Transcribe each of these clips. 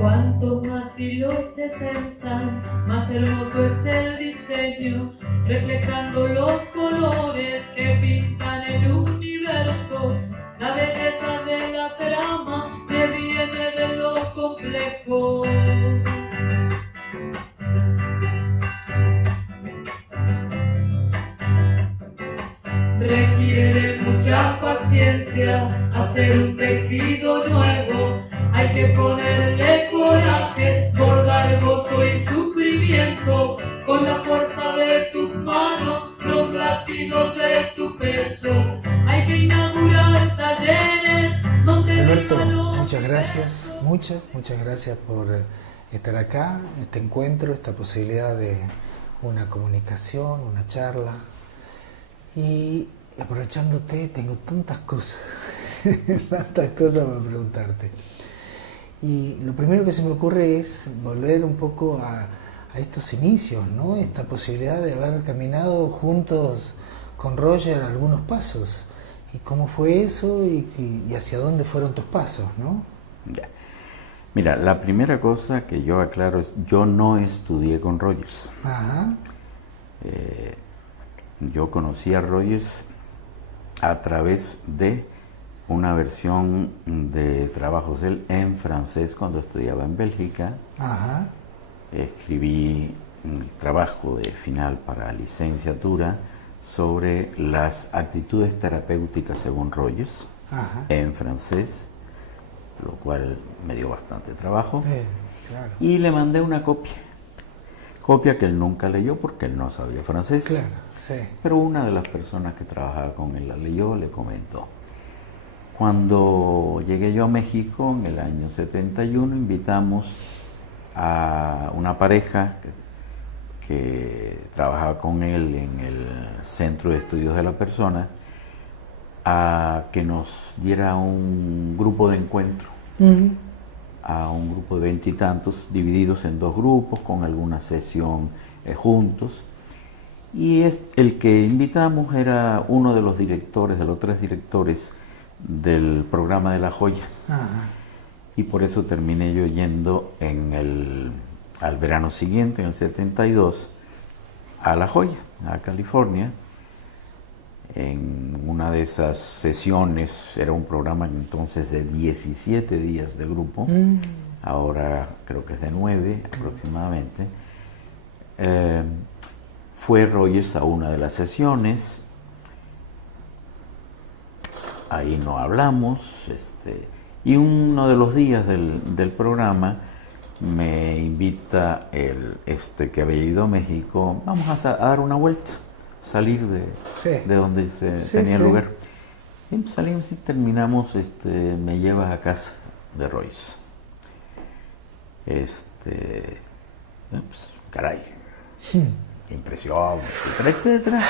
Cuanto más hilos se tensan, más hermoso es el diseño, reflejando los colores que pintan el universo. La belleza de la trama que viene de lo complejo. Requiere mucha paciencia hacer un tejido nuevo. Hay que ponerle coraje, bordar gozo y sufrimiento. Con la fuerza de tus manos, los latidos de tu pecho. Hay que inaugurar talleres donde Alberto, muchas gracias, muchas gracias por estar acá, este encuentro, esta posibilidad de una comunicación, una charla. Y aprovechándote, tengo tantas cosas, tantas cosas para preguntarte. Y lo primero que se me ocurre es volver un poco a estos inicios, ¿no? Esta posibilidad de haber caminado juntos con Roger algunos pasos. ¿Y cómo fue eso y hacia dónde fueron tus pasos, no? Ya. Mira, la primera cosa que yo aclaro es, yo no estudié con Rogers. Ajá. Yo conocí a Rogers a través de una versión de trabajos de él en francés cuando estudiaba en Bélgica. Ajá. Escribí un trabajo de final para licenciatura sobre las actitudes terapéuticas según Rogers. Ajá. En francés, lo cual me dio bastante trabajo. Claro. Y le mandé una copia que él nunca leyó porque él no sabía francés. Claro, sí. Pero una de las personas que trabajaba con él la leyó, le comentó. Cuando llegué yo a México en el año 71, invitamos a una pareja que trabajaba con él en el Centro de Estudios de la Persona a que nos diera un grupo de encuentro, a un grupo de 20 y tantos, divididos en dos grupos, con alguna sesión juntos. Y el que invitamos era uno de los directores, de los 3 directores del programa de La Joya. Ajá. Y por eso terminé yo yendo al verano siguiente, en el 72, a La Joya, a California. En una de esas sesiones, era un programa entonces de 17 días de grupo, ahora creo que es de 9 aproximadamente. Fue Rogers a una de las sesiones, ahí no hablamos, y uno de los días del programa me invita que había ido a México, vamos a dar una vuelta, salir de donde tenía el lugar. Y salimos y terminamos, me llevas a casa de Rogers. Pues, caray, impresión, etcétera, etcétera.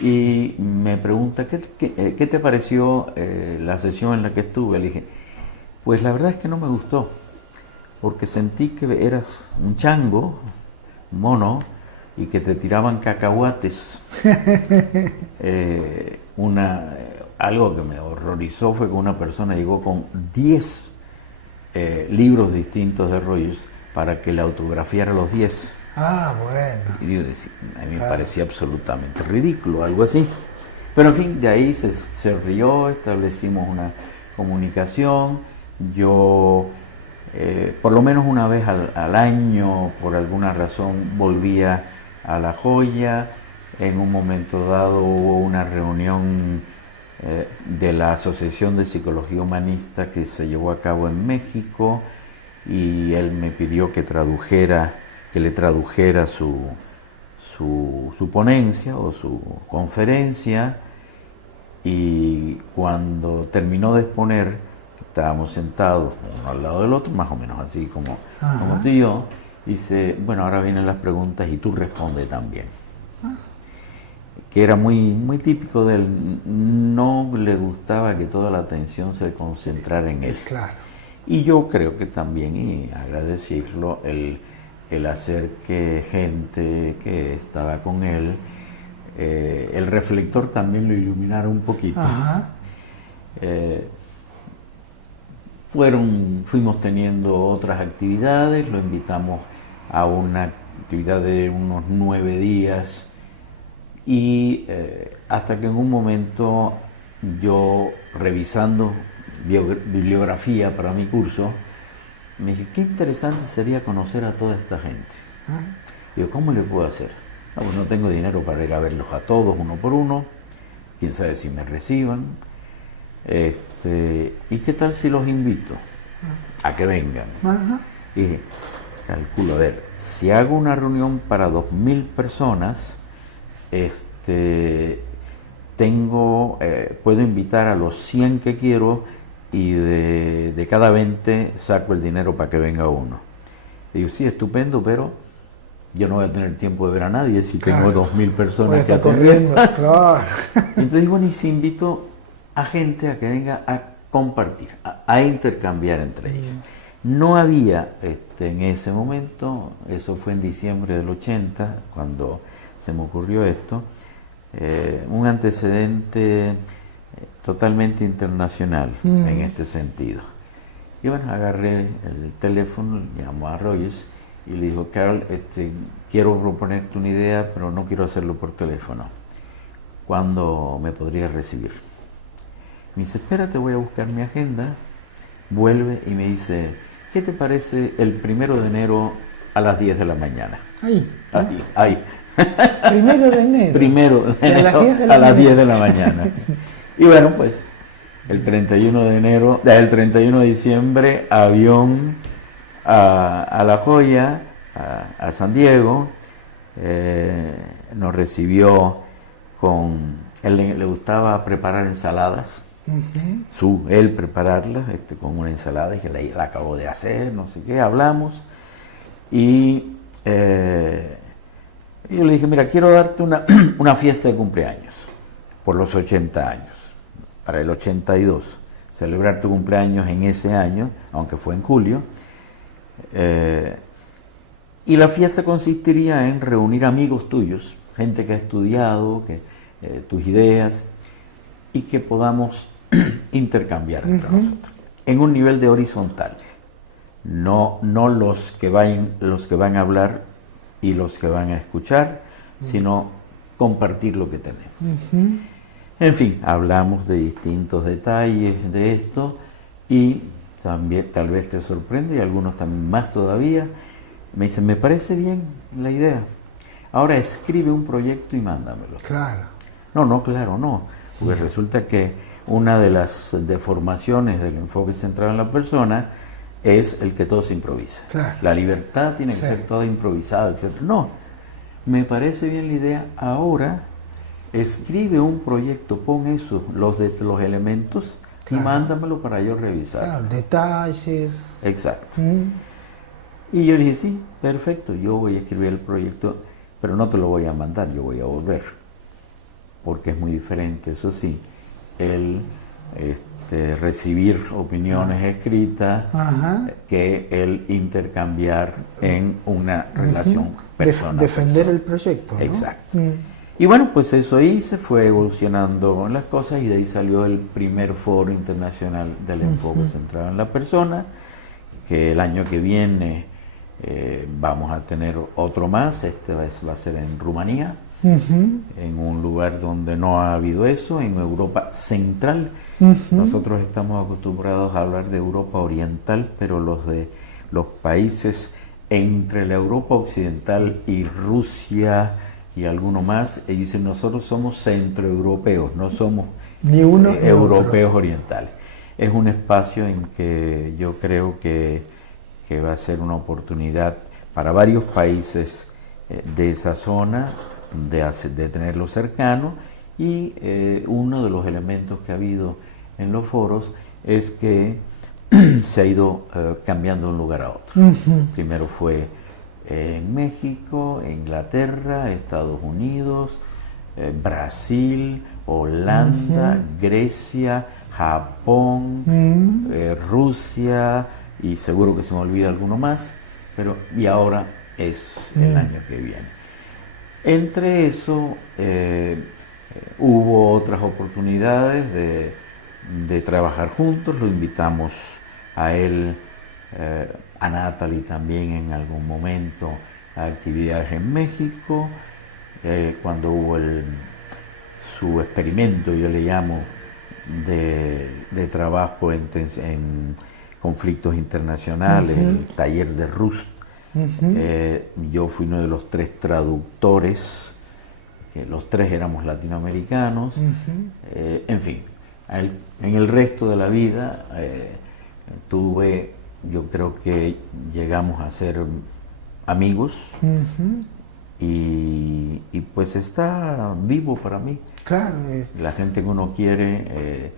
Y me pregunta, ¿qué te pareció la sesión en la que estuve? Le dije, pues la verdad es que no me gustó, porque sentí que eras un chango, un mono, y que te tiraban cacahuates. Algo que me horrorizó fue que una persona llegó con 10 libros distintos de Rogers para que le autografiara los 10. Ah, bueno. Y a mí me parecía absolutamente ridículo, algo así. Pero en fin, de ahí se rió, establecimos una comunicación. Yo, por lo menos una vez al año, por alguna razón, volvía a La Joya. En un momento dado hubo una reunión de la Asociación de Psicología Humanista que se llevó a cabo en México, y él me pidió que le tradujera su ponencia o su conferencia, y cuando terminó de exponer, estábamos sentados uno al lado del otro, más o menos así como tú y yo, dice, bueno, ahora vienen las preguntas y tú responde también. Que era muy, muy típico de él, no le gustaba que toda la atención se concentrara en él. Claro. Y yo creo que también, y agradecerlo, el hacer que gente que estaba con él, el reflector también lo iluminara un poquito. fuimos teniendo otras actividades, lo invitamos a una actividad de unos 9 días y hasta que en un momento yo, revisando bibliografía para mi curso, me dije, qué interesante sería conocer a toda esta gente. Digo, ¿cómo le puedo hacer? No, pues no tengo dinero para ir a verlos a todos uno por uno, quién sabe si me reciban. ¿Y qué tal si los invito a que vengan? Y dije, calculo, a ver, si hago una reunión para 2.000 personas, puedo invitar a los 100 que quiero y de cada 20 saco el dinero para que venga uno. Y digo, sí, estupendo, pero yo no voy a tener tiempo de ver a nadie si tengo 2.000 personas que atender. Claro. Entonces, bueno, y si invito a gente a que venga a compartir, a intercambiar entre ellos. No había en ese momento, eso fue en diciembre del 80, cuando se me ocurrió esto, un antecedente totalmente internacional en este sentido. Y bueno, agarré el teléfono, llamó a Rogers y le dijo, Carol, quiero proponerte una idea, pero no quiero hacerlo por teléfono. ¿Cuándo me podrías recibir? Me dice, espérate, voy a buscar mi agenda. Vuelve y me dice, ¿qué te parece el 1 de enero a las 10 de la mañana? Ahí. 1 de enero. 1 de enero a las 10 de la mañana. Y bueno, pues el 31 de diciembre, avión a La Joya, a San Diego. Nos recibió él le gustaba preparar ensaladas. Él prepararlas con una ensalada que la acabó de hacer, no sé qué, hablamos y yo le dije, mira, quiero darte una fiesta de cumpleaños por los 80 años, para el 82, celebrar tu cumpleaños en ese año, aunque fue en julio, y la fiesta consistiría en reunir amigos tuyos, gente que ha estudiado, tus ideas, y que podamos intercambiar entre nosotros en un nivel de horizontal, no los que van a hablar y los que van a escuchar, sino compartir lo que tenemos. En fin, hablamos de distintos detalles de esto y también tal vez te sorprende y algunos también más todavía. Me dicen, me parece bien la idea, ahora escribe un proyecto y mándamelo. Claro. Claro, no, porque resulta que una de las deformaciones del enfoque centrado en la persona es el que todo se improvisa. Claro. La libertad tiene que ser toda improvisada, etc. No, me parece bien la idea, ahora escribe un proyecto, pon eso, los elementos, y mándamelo para yo revisar. Claro, detalles. Exacto. Y yo dije, sí, perfecto, yo voy a escribir el proyecto, pero no te lo voy a mandar, yo voy a volver, porque es muy diferente, eso sí, recibir opiniones escritas que el intercambiar en una relación personal. Defender el proyecto, ¿no? Exacto. Y bueno, pues eso hice, fue evolucionando las cosas y de ahí salió el primer foro internacional del enfoque centrado en la persona, que el año que viene vamos a tener otro más, esta vez va a ser en Rumanía, en un lugar donde no ha habido eso, en Europa Central. Nosotros estamos acostumbrados a hablar de Europa Oriental, pero los países entre la Europa Occidental y Rusia y alguno más, ellos dicen, nosotros somos centroeuropeos, no somos ni uno europeos orientales. Es un espacio en que yo creo que va a ser una oportunidad para varios países de esa zona de tenerlo cercano, y uno de los elementos que ha habido en los foros es que se ha ido cambiando de un lugar a otro. Primero fue en México, Inglaterra, Estados Unidos, Brasil, Holanda, Grecia, Japón, Rusia, y seguro que se me olvida alguno más, y ahora es el año que viene. Entre eso hubo otras oportunidades de trabajar juntos, lo invitamos a él, a Natalie también en algún momento, a actividades en México, cuando hubo su experimento, yo le llamo, de trabajo en conflictos internacionales, el taller de Rust. Yo fui uno de los 3 traductores, los 3 éramos latinoamericanos, en fin, en el resto de la vida yo creo que llegamos a ser amigos, y pues está vivo para mí. Claro. La gente que uno quiere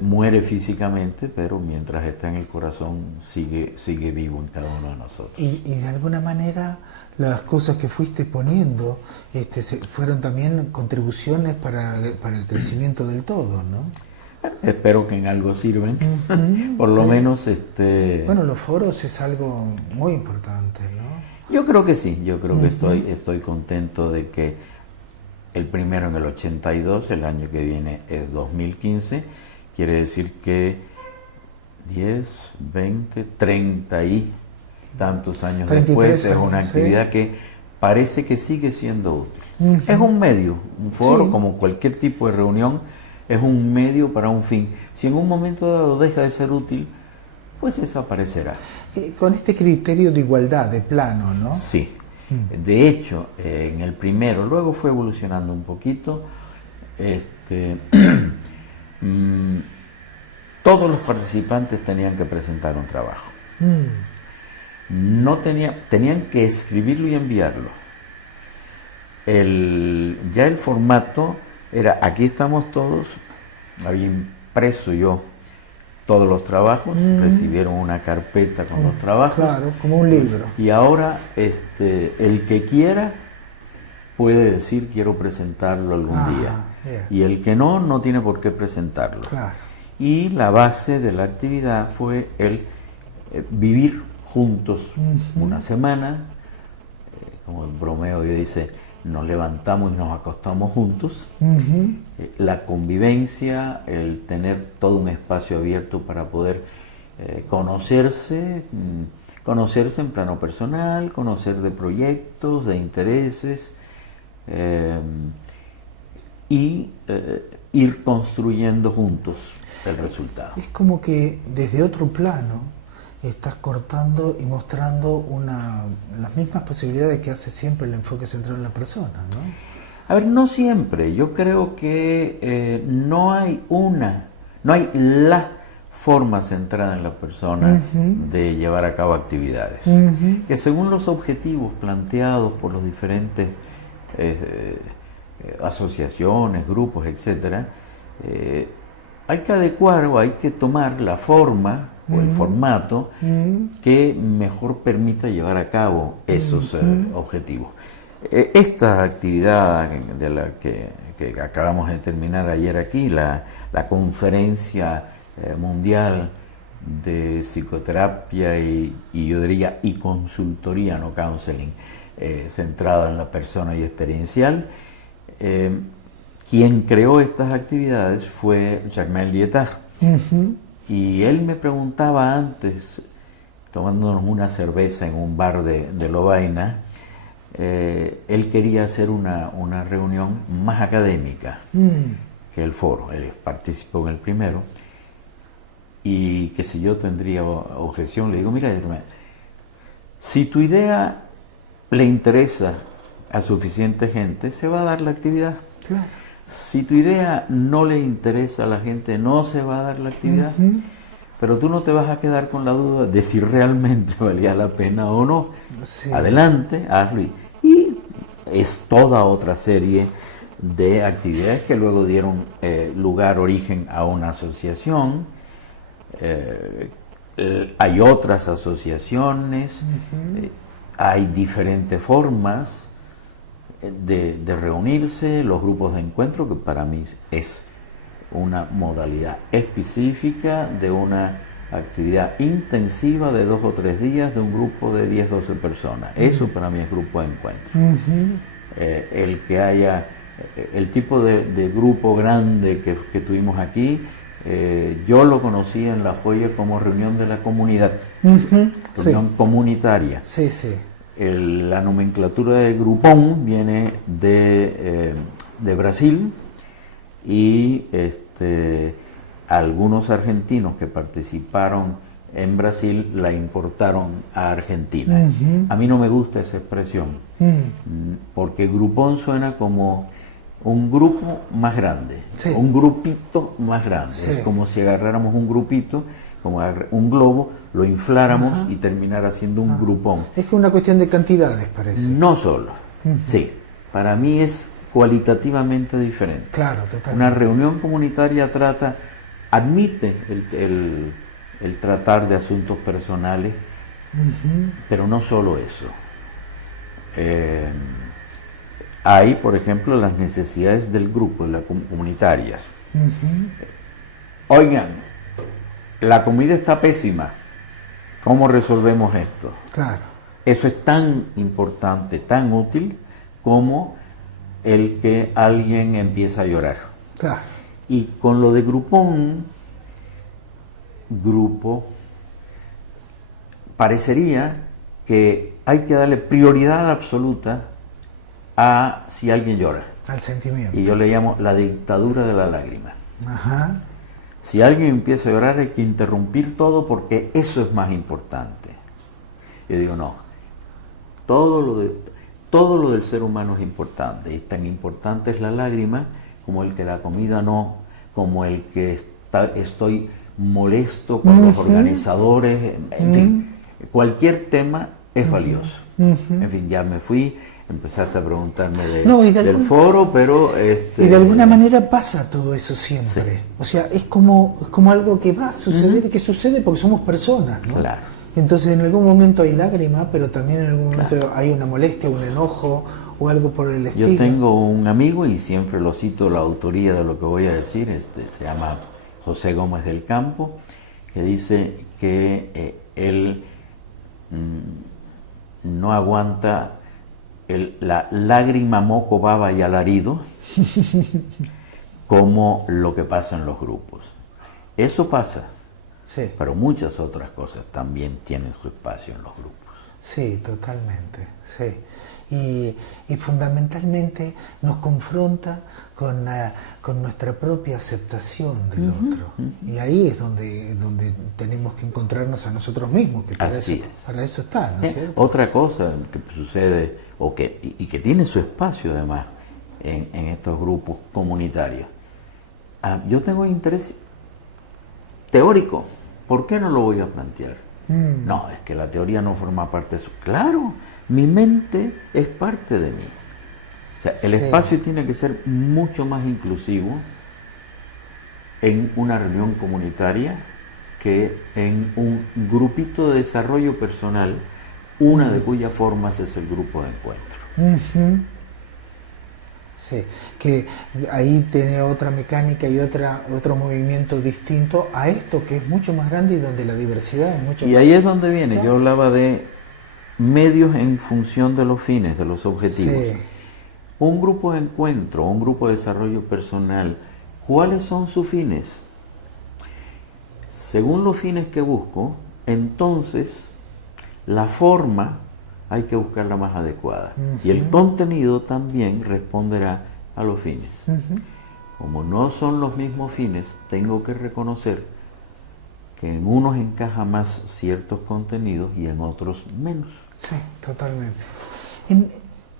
muere físicamente, pero mientras está en el corazón sigue vivo en cada uno de nosotros. Y de alguna manera las cosas que fuiste poniendo fueron también contribuciones para el crecimiento del todo, ¿no? Espero que en algo sirven. Por lo menos Bueno, los foros es algo muy importante, ¿no? Yo creo que sí, yo creo que estoy contento de que el primero en el 82, el año que viene es 2015, quiere decir que 10, 20, 30 y tantos años después es una actividad que parece que sigue siendo útil. Es un medio, un foro, como cualquier tipo de reunión, es un medio para un fin. Si en un momento dado deja de ser útil, pues desaparecerá. Con este criterio de igualdad, de plano, ¿no? Sí. De hecho, en el primero, luego fue evolucionando un poquito, todos los participantes tenían que presentar un trabajo. Tenían que escribirlo y enviarlo. Ya el formato era, aquí estamos todos, había impreso yo todos los trabajos, recibieron una carpeta con los trabajos. Claro, como un libro. Y ahora el que quiera puede decir quiero presentarlo algún día. Bien. Y el que no tiene por qué presentarlo. Claro. Y la base de la actividad fue el vivir juntos una semana, como el bromeo yo dice, nos levantamos y nos acostamos juntos. La convivencia, el tener todo un espacio abierto para poder conocerse en plano personal, conocer de proyectos, de intereses, y ir construyendo juntos el resultado. Es como que desde otro plano estás cortando y mostrando las mismas posibilidades que hace siempre el enfoque centrado en la persona, ¿no? A ver, no siempre. Yo creo que no hay la forma centrada en la persona de llevar a cabo actividades. Que según los objetivos planteados por los diferentes asociaciones, grupos, etcétera, hay que adecuar o hay que tomar la forma o el formato que mejor permita llevar a cabo esos objetivos. Esta actividad de la que acabamos de terminar ayer aquí, la conferencia mundial de psicoterapia y yo diría y consultoría, no counseling, centrada en la persona y experiencial, quien creó estas actividades fue Germain Lietard. Y él me preguntaba antes, tomándonos una cerveza en un bar de Lovaina, él quería hacer una reunión más académica que el foro. Él participó en el primero y que si yo tendría objeción, le digo, mira, Germain, si tu idea le interesa a suficiente gente, se va a dar la actividad. Claro. Si tu idea no le interesa a la gente, no se va a dar la actividad. Pero tú no te vas a quedar con la duda de si realmente valía la pena o no. Sí. Adelante, hazlo. Y es toda otra serie de actividades que luego dieron origen a una asociación. Hay otras asociaciones, hay diferentes formas de reunirse, los grupos de encuentro, que para mí es una modalidad específica de una actividad intensiva de 2 o 3 días de un grupo de 10, 12 personas. Eso para mí es grupo de encuentro. El que haya el tipo de grupo grande que tuvimos aquí Yo lo conocí en La Joya como reunión de la comunidad, reunión comunitaria. Sí, sí. La nomenclatura de Grupón viene de Brasil, y algunos argentinos que participaron en Brasil la importaron a Argentina. A mí no me gusta esa expresión, porque Grupón suena como un grupo más grande, un grupito más grande. Es como si agarráramos un grupito, como un globo, lo infláramos y terminara siendo un grupón. Es que una cuestión de cantidades, parece. No solo. Sí, para mí es cualitativamente diferente. Claro, totalmente. Una reunión comunitaria admite el tratar de asuntos personales, pero no solo eso. Hay, por ejemplo, las necesidades del grupo, de las comunitarias. Oigan, la comida está pésima, ¿cómo resolvemos esto? Claro. Eso es tan importante, tan útil como el que alguien empieza a llorar. Claro. Y con lo de grupón, grupo, parecería que hay que darle prioridad absoluta a si alguien llora. Al sentimiento. Y yo le llamo la dictadura de la lágrima. Ajá. Si alguien empieza a llorar hay que interrumpir todo porque eso es más importante. Yo digo, no, todo lo del ser humano es importante, y tan importante es la lágrima como el que la comida no, como el que estoy molesto con los organizadores, en fin, cualquier tema es valioso. En fin, ya me fui, empezaste a preguntarme del foro, pero... Y de alguna manera pasa todo eso siempre. Sí. O sea, es como algo que va a suceder y que sucede porque somos personas, ¿no? Claro. Entonces en algún momento hay lágrima, pero también en algún momento hay una molestia, un enojo o algo por el estilo. Yo tengo un amigo, y siempre lo cito, la autoría de lo que voy a decir, se llama José Gómez del Campo, que dice que él no aguanta la lágrima, moco, baba y alarido como lo que pasa en los grupos. Eso pasa. Sí. Pero muchas otras cosas también tienen su espacio en los grupos. Sí, totalmente, sí. Y fundamentalmente nos confronta con nuestra propia aceptación del otro. Y ahí es donde tenemos que encontrarnos a nosotros mismos, que para eso está, ¿no es cierto? Otra cosa que sucede, y que tiene su espacio además en estos grupos comunitarios. Yo tengo interés teórico. ¿Por qué no lo voy a plantear? No, es que la teoría no forma parte de eso. Claro, mi mente es parte de mí. O sea, el espacio tiene que ser mucho más inclusivo en una reunión comunitaria que en un grupito de desarrollo personal, una de cuyas formas es el grupo de encuentro. Sí, que ahí tiene otra mecánica y otro movimiento distinto a esto, que es mucho más grande y donde la diversidad es mucho más... Y ahí es donde viene, yo hablaba de medios en función de los fines, de los objetivos. Sí. Un grupo de encuentro, un grupo de desarrollo personal, ¿cuáles son sus fines? Según los fines que busco, entonces la forma hay que buscarla más adecuada. Y el contenido también responderá a los fines. Como no son los mismos fines, tengo que reconocer que en unos encaja más ciertos contenidos y en otros menos. Sí, totalmente.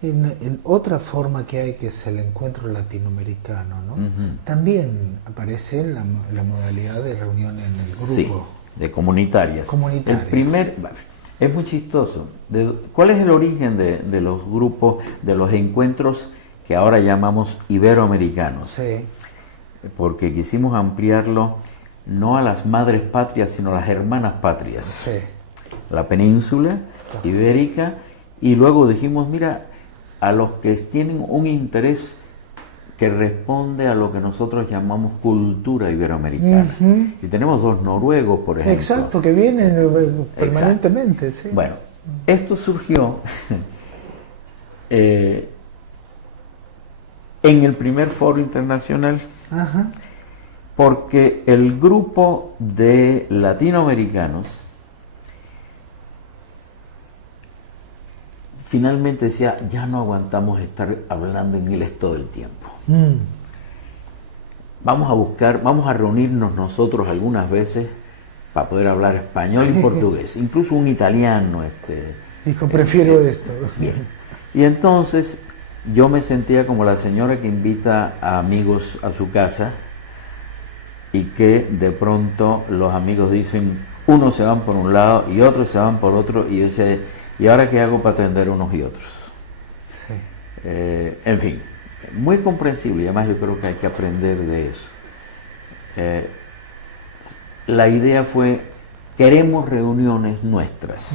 En otra forma que hay, que es el encuentro latinoamericano, ¿no? También aparece la modalidad de reunión en el grupo. Sí, de comunitarias. Comunitarias. Es muy chistoso. ¿Cuál es el origen de los grupos, de los encuentros que ahora llamamos iberoamericanos? Sí. Porque quisimos ampliarlo no a las madres patrias, sino a las hermanas patrias. Sí. La península ibérica, y luego dijimos, mira, a los que tienen un interés que responde a lo que nosotros llamamos cultura iberoamericana. Y tenemos dos noruegos, por ejemplo. Exacto, que vienen permanentemente. Sí. Bueno, esto surgió en el primer foro internacional, porque el grupo de latinoamericanos finalmente decía, ya no aguantamos estar hablando inglés todo el tiempo. Vamos a reunirnos nosotros algunas veces para poder hablar español y portugués, incluso un italiano. Dijo, prefiero esto. Bien. Y entonces yo me sentía como la señora que invita a amigos a su casa y que de pronto los amigos dicen, unos se van por un lado y otros se van por otro, y yo decía, ¿y ahora qué hago para atender unos y otros? Sí. En fin, muy comprensible, y además yo creo que hay que aprender de eso. La idea fue, queremos reuniones nuestras.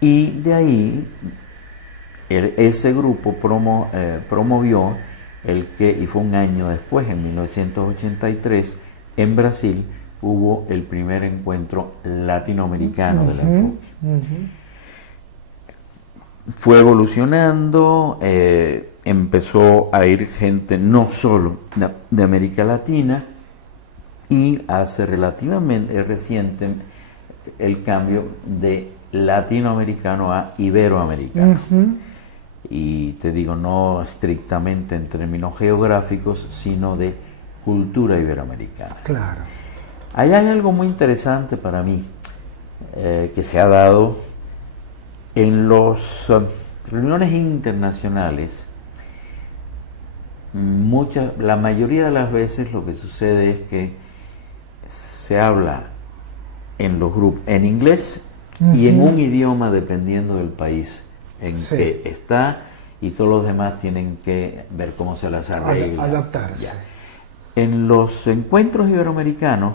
Y de ahí, ese grupo promovió y fue un año después, en 1983, en Brasil, hubo el primer encuentro latinoamericano del enfoque. Fue evolucionando, empezó a ir gente no solo de América Latina, y hace relativamente reciente el cambio de latinoamericano a iberoamericano. Y te digo, no estrictamente en términos geográficos, sino de cultura iberoamericana. Claro. Ahí hay algo muy interesante para mí, que se ha dado en las reuniones internacionales. La mayoría de las veces lo que sucede es que se habla en los grupos en inglés y en un idioma dependiendo del país en que está, y todos los demás tienen que ver cómo se las arregla. Adaptarse. Ya. En los encuentros iberoamericanos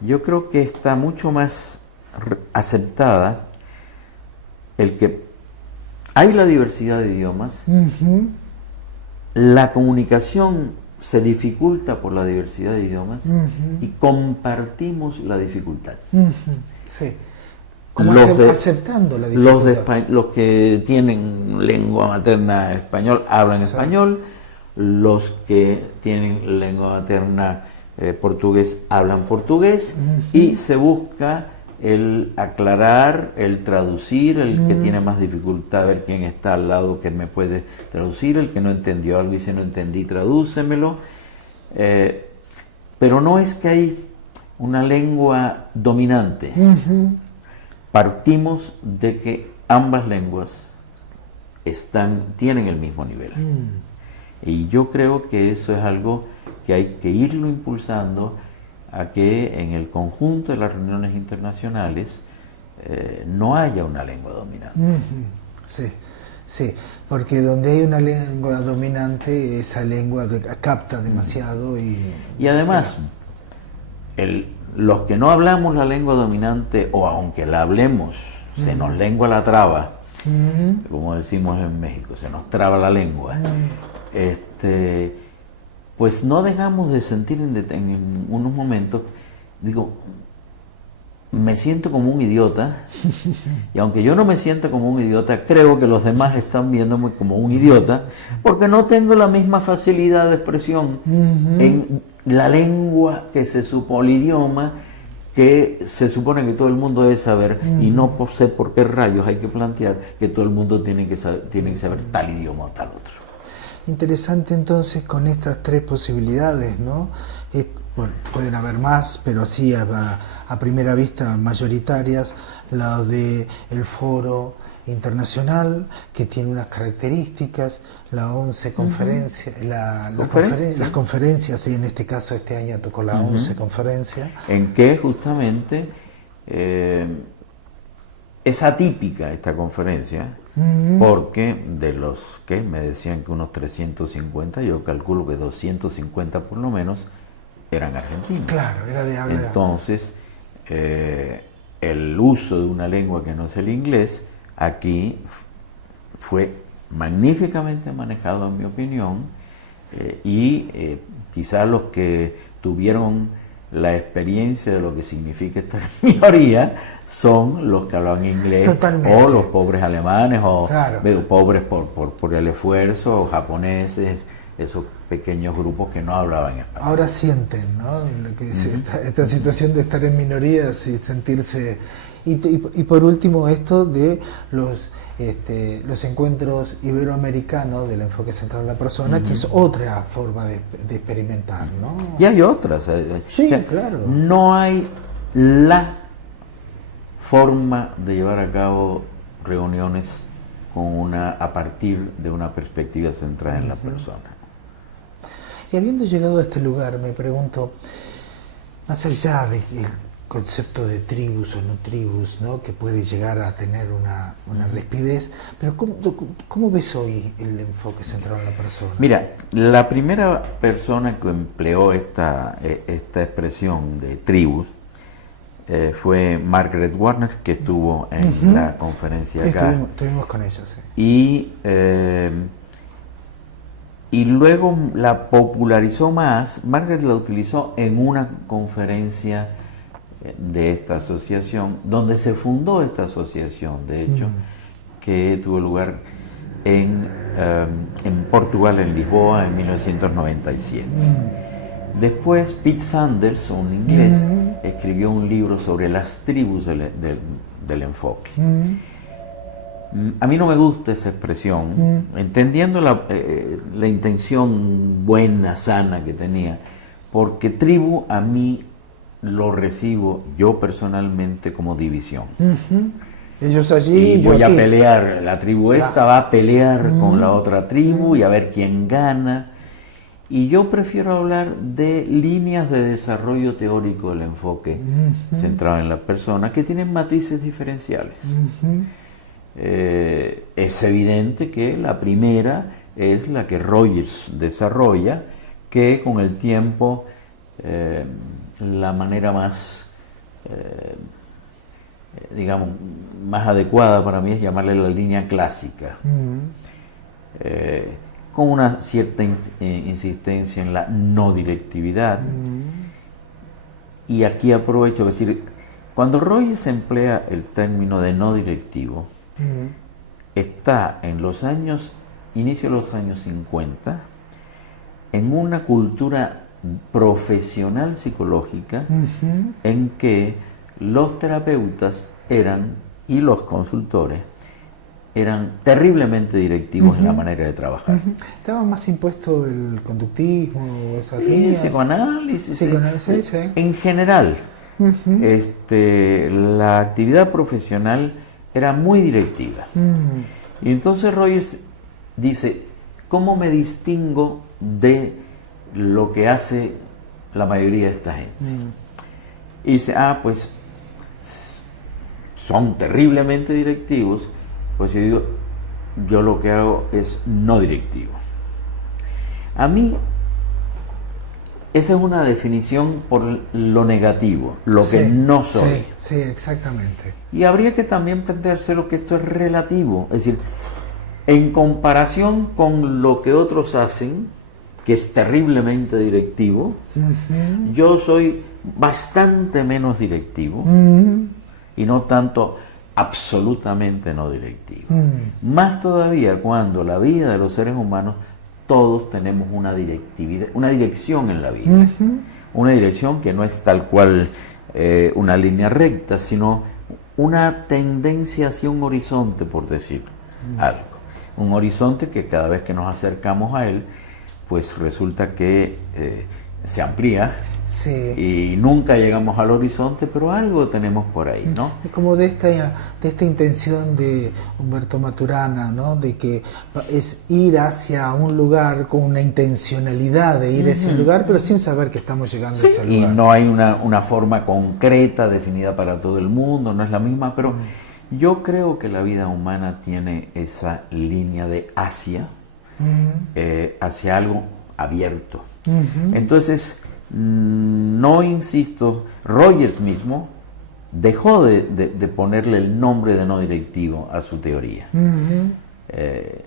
yo creo que está mucho más aceptada el que hay la diversidad de idiomas, la comunicación se dificulta por la diversidad de idiomas y compartimos la dificultad. Sí. Como aceptando la dificultad. Los que tienen lengua materna español hablan español, los que tienen lengua materna portugués hablan portugués, y se busca el aclarar, el traducir, el que tiene más dificultad, ver quién está al lado que me puede traducir, el que no entendió algo y dice no entendí, tradúcemelo. Pero no es que hay una lengua dominante. Partimos de que ambas lenguas tienen el mismo nivel. Y yo creo que eso es algo que hay que irlo impulsando, a que en el conjunto de las reuniones internacionales no haya una lengua dominante. Sí, porque donde hay una lengua dominante, esa lengua capta demasiado y además, los que no hablamos la lengua dominante, o aunque la hablemos, se nos lengua la traba, como decimos en México, se nos traba la lengua, pues no dejamos de sentir en unos momentos, digo, me siento como un idiota, y aunque yo no me sienta como un idiota, creo que los demás están viéndome como un idiota, porque no tengo la misma facilidad de expresión en la lengua que se supone, el idioma que se supone que todo el mundo debe saber, y no sé por qué rayos hay que plantear que todo el mundo tiene que saber tal idioma o tal otro. Interesante entonces con estas tres posibilidades, ¿no? Bueno, pueden haber más, pero así a primera vista mayoritarias, la de el foro internacional, que tiene unas características, la 11 conferencia, las conferencias, y en este caso este año tocó la 11 conferencia. En que justamente es atípica esta conferencia, porque de los que me decían que unos 350, yo calculo que 250 por lo menos eran argentinos. Claro, era de habla. Entonces, el uso de una lengua que no es el inglés, aquí fue magníficamente manejado, en mi opinión, y quizás los que tuvieron la experiencia de lo que significa esta minoría son los que hablan inglés. Totalmente. O los pobres alemanes, o pobres por el esfuerzo, o japoneses, eso pequeños grupos que no hablaban español. Ahora sienten, ¿no? Lo que es esta situación de estar en minorías y sentirse... Y por último, esto de los encuentros iberoamericanos del enfoque central de la persona, que es otra forma de experimentar, ¿no? Y hay otras. Sí, claro. No hay la forma de llevar a cabo reuniones a partir de una perspectiva centrada en la persona. Y habiendo llegado a este lugar, me pregunto, más allá del concepto de tribus o no tribus, ¿no?, que puede llegar a tener una rispidez, pero ¿cómo ves hoy el enfoque centrado en la persona? Mira, la primera persona que empleó esta expresión de tribus fue Margaret Warner, que estuvo en la conferencia acá. Estuvimos con ella, sí. Y luego la popularizó más. Margaret la utilizó en una conferencia de esta asociación, donde se fundó esta asociación, de hecho, que tuvo lugar en Portugal, en Lisboa, en 1997. Después Pete Sanders, un inglés, escribió un libro sobre las tribus del enfoque. A mí no me gusta esa expresión, entendiendo la intención buena, sana que tenía, porque tribu a mí lo recibo yo personalmente como división. Ellos allí y voy a pelear, la tribu esta va a pelear con la otra tribu y a ver quién gana. Y yo prefiero hablar de líneas de desarrollo teórico del enfoque centrado en la persona, que tienen matices diferenciales. Es evidente que la primera es la que Rogers desarrolla, que con el tiempo la manera más, digamos, más adecuada para mí es llamarle la línea clásica, con una cierta insistencia en la no directividad. Y aquí aprovecho de decir, cuando Rogers emplea el término de no directivo, está en inicio de los años 50, en una cultura profesional psicológica en que los terapeutas y los consultores eran terriblemente directivos en la manera de trabajar. ¿Estaba más impuesto el conductismo o esas líneas? Psicoanálisis. Sí. En general, la actividad profesional era muy directiva. Y entonces Rogers dice, ¿cómo me distingo de lo que hace la mayoría de esta gente? Y dice, pues son terriblemente directivos, pues yo lo que hago es no directivo. A mí, esa es una definición por lo negativo, lo que no soy. Sí, exactamente. Y habría que también plantearse que esto es relativo, es decir, en comparación con lo que otros hacen, que es terriblemente directivo, yo soy bastante menos directivo y no tanto absolutamente no directivo. Más todavía cuando la vida de los seres humanos, todos tenemos una directividad, una dirección en la vida, una dirección que no es tal cual una línea recta, sino una tendencia hacia un horizonte, por decir algo. Un horizonte que cada vez que nos acercamos a él, pues resulta que se amplía y nunca llegamos al horizonte, pero algo tenemos por ahí, ¿no? Es como de esta intención de Humberto Maturana, ¿no?, de que es ir hacia un lugar con una intencionalidad de ir a ese lugar, pero sin saber que estamos llegando a ese lugar. Y no hay una forma concreta definida para todo el mundo, no es la misma, pero yo creo que la vida humana tiene esa línea de hacia algo abierto. Entonces, no insisto, Rogers mismo dejó de ponerle el nombre de no directivo a su teoría.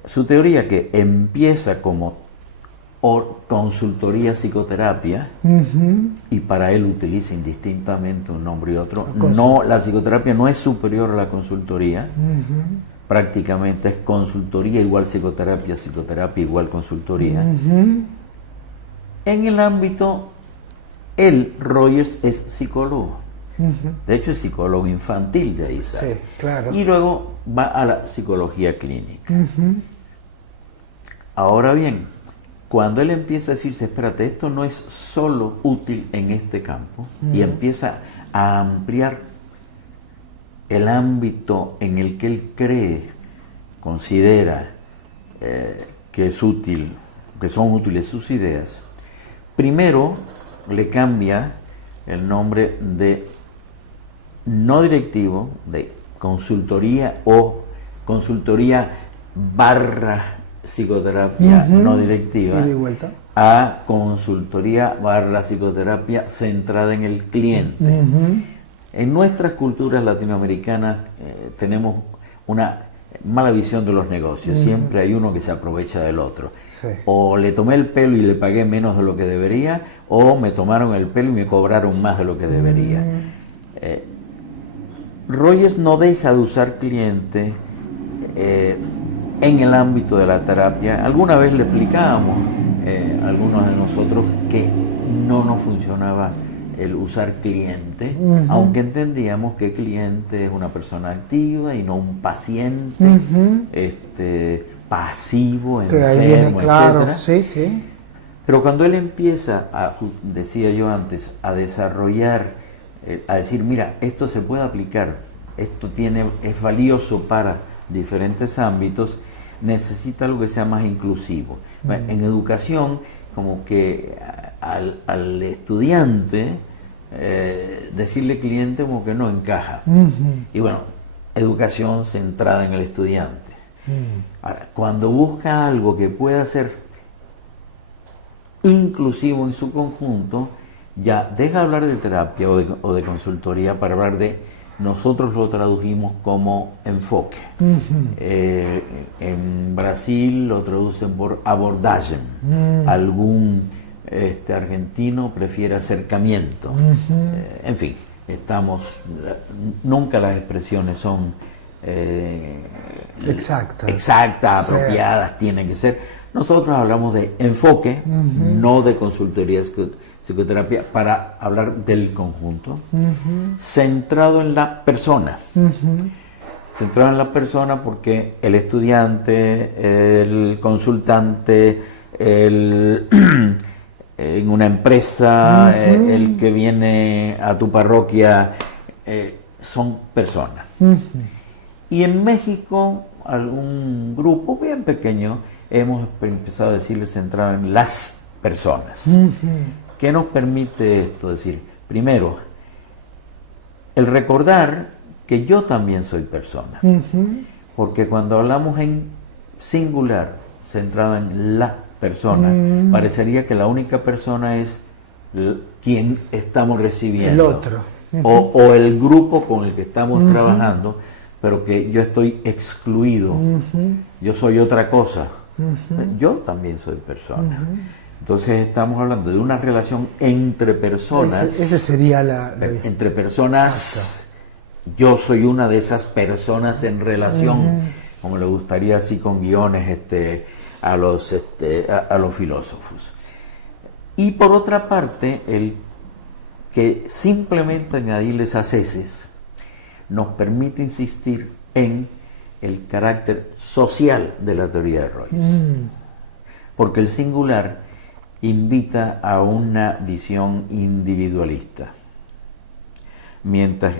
Su teoría, que empieza como consultoría psicoterapia, y para él utiliza indistintamente un nombre y otro. No, la psicoterapia no es superior a la consultoría, prácticamente es consultoría igual psicoterapia, psicoterapia igual consultoría. En el ámbito, Rogers es psicólogo. De hecho, es psicólogo infantil, de ahí sale. Sí, claro. Y luego va a la psicología clínica. Ahora bien, cuando él empieza a decirse, espérate, esto no es solo útil en este campo, y empieza a ampliar el ámbito en el que él cree, considera que es útil, que son útiles sus ideas, primero le cambia el nombre de no directivo, de consultoría o consultoría barra psicoterapia no directiva, y de vuelta, a consultoría barra psicoterapia centrada en el cliente. En nuestras culturas latinoamericanas tenemos una mala visión de los negocios. Siempre hay uno que se aprovecha del otro. Sí. O le tomé el pelo y le pagué menos de lo que debería, o me tomaron el pelo y me cobraron más de lo que debería. Rogers no deja de usar cliente en el ámbito de la terapia. Alguna vez le explicábamos a algunos de nosotros que no nos funcionaba el usar cliente, aunque entendíamos que cliente es una persona activa y no un paciente pasivo, que ahí enfermo, viene, claro, etcétera. sí, sí. Pero cuando él empieza decía yo antes, a desarrollar, a decir, mira, esto se puede aplicar, esto es valioso para diferentes ámbitos, necesita algo que sea más inclusivo. En educación, como que al estudiante decirle cliente como que no encaja. Y bueno, educación centrada en el estudiante. Ahora, cuando busca algo que pueda ser inclusivo en su conjunto, ya deja de hablar de terapia o de consultoría para hablar de, nosotros lo tradujimos como enfoque. En Brasil lo traducen por abordaje. Algún argentino prefiere acercamiento. En fin, nunca las expresiones son exactas, apropiadas, tienen que ser. Nosotros hablamos de enfoque, no de consultoría psicoterapia, para hablar del conjunto, centrado en la persona. Centrado en la persona porque el estudiante, el consultante, en una empresa, el que viene a tu parroquia, son personas. Y en México, algún grupo bien pequeño, hemos empezado a decirle centrado en las personas. ¿Qué nos permite esto? Decir, primero, el recordar que yo también soy persona. Porque cuando hablamos en singular, centrado en la persona, parecería que la única persona es quien estamos recibiendo. El otro. O el grupo con el que estamos trabajando, pero que yo estoy excluido. Yo soy otra cosa. Yo también soy persona. Entonces estamos hablando de una relación entre personas. Ese sería entre personas. Exacto. Yo soy una de esas personas en relación, como le gustaría así con guiones a los filósofos. Y por otra parte, el que simplemente añadirle esas heces nos permite insistir en el carácter social de la teoría de Rogers. Porque el singular invita a una visión individualista, mientras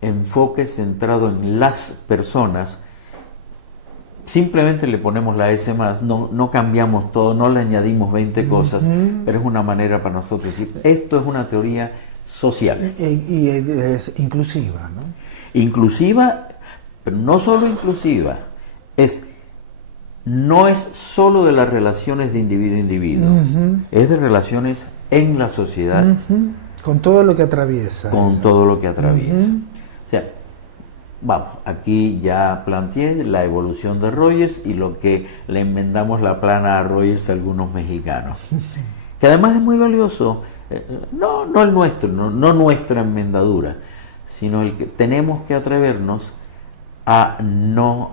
enfoque centrado en las personas, simplemente le ponemos la S más, no cambiamos todo, no le añadimos 20 cosas, pero es una manera para nosotros decir, esto es una teoría social. Y es inclusiva, ¿no? Inclusiva, pero no solo inclusiva, no es solo de las relaciones de individuo a individuo, es de relaciones en la sociedad. Con todo lo que atraviesa. Con todo lo que atraviesa. O sea, vamos, aquí ya planteé la evolución de Rogers y lo que le enmendamos la plana a Rogers a algunos mexicanos. Que además es muy valioso, no el nuestro, no nuestra enmendadura, sino el que tenemos que atrevernos a no